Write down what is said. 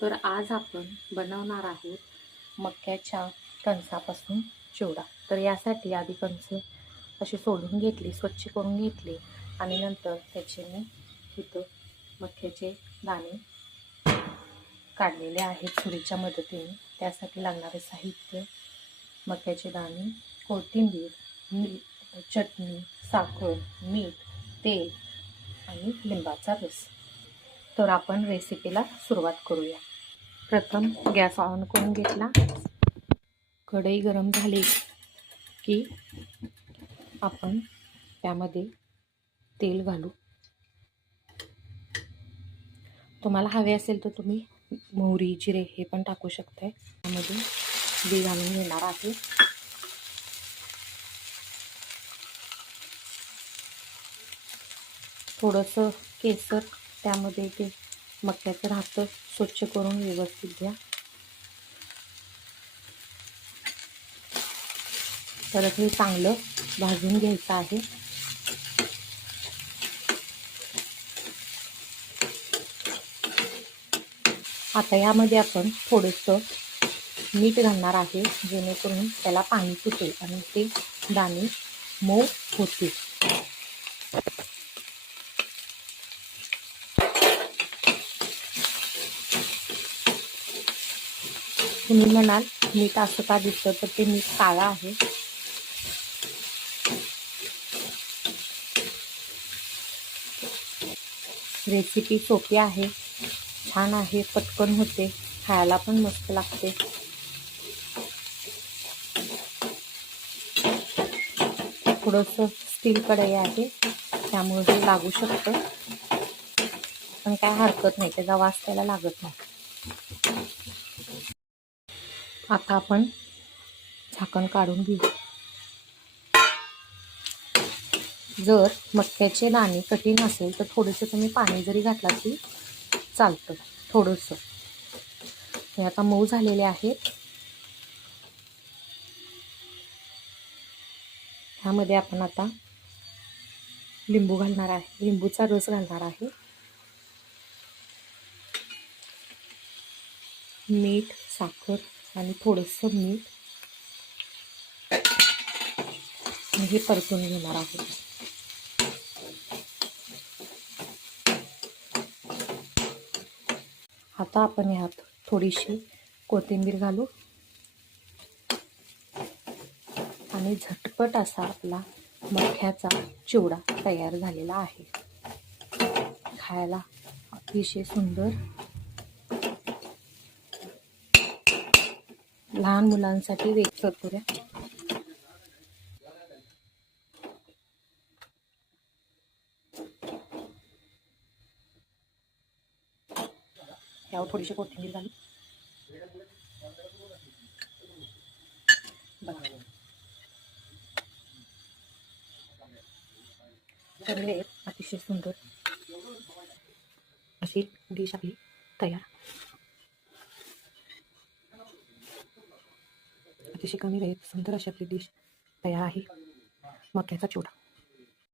तर आज आपण बनवणार आहोत मक्याच्या कणसापासून चिवडा। तर यासाठी आधी कणस अशी सोलून घेतली, स्वच्छ करून घेतली आणि नंतर त्याचे मी इथं मक्याचे दाणे काढलेले आहेत छुरीच्या मदतीने। त्यासाठी लागणारे साहित्य: मक्याचे दाणे, कोथिंबीर, चटणी, साखर, मीठ, तेल आणि लिंबाचा रस। तर आपण रेसिपीला सुरुवात करूया। प्रथम गॅस ऑन करून घेतला, कढई गरम झाली की आपण त्यामध्ये तेल घालू। तुम्हाला हवे असेल तर तुम्ही मोहरी, जिरे हे पण टाकू शकताय। त्यामध्ये बी घालून घेणार आहे। थोडंसं केसर त्यामध्ये ते मक्याचं राहतं स्वच्छ करून व्यवस्थित घ्या। परत हे चांगलं भाजून घ्यायचं आहे। आता यामध्ये आपण थोडंसं मीठ घालणार आहे, जेणेकरून त्याला पाणी सुटेल आणि ते दाणे मऊ होतील। तुम्ही म्हणाल मीठ असं का दिसतं, तर ते मीठ काळं आहे। रेसिपी सोपी आहे, छान आहे, पटकन होते, खायला पण मस्त लागते। थोडंसं स्टील कढई आहे, त्यामुळे हे लागू शकतं, पण काय हरकत नाही, त्याचा वास त्याला लागत नाही। आता आपण झाकण काढून घेऊ। जर मक्याचे दाणे कठीण असेल तर थोडेसे तुम्ही पाणी जरी घातला तरी चालतं, थोडंसं। हे आता मऊ झालेले आहेत। ह्यामध्ये आपण आता लिंबू घालणार आहे, लिंबूचा रस घालणार आहे। मीठ, साखर आणि थोडंसं मीठ हे परतून घेणार आहे। आता आपण ह्यात थोडीशी कोथिंबीर घालू आणि झटपट असा आपला मक्याचा चिवडा तयार झालेला आहे। खायला अतिशय सुंदर, लहान मुलांसाठी वेगळं करूया। यावर थोडीशी कोथिंबीर घालू। तर अतिशय सुंदर अशी डिश आपली तयार। अतिशय कमी वेळेत सुंदर अशी आपली डिश तयार आहे, मक्याचा चिवडा।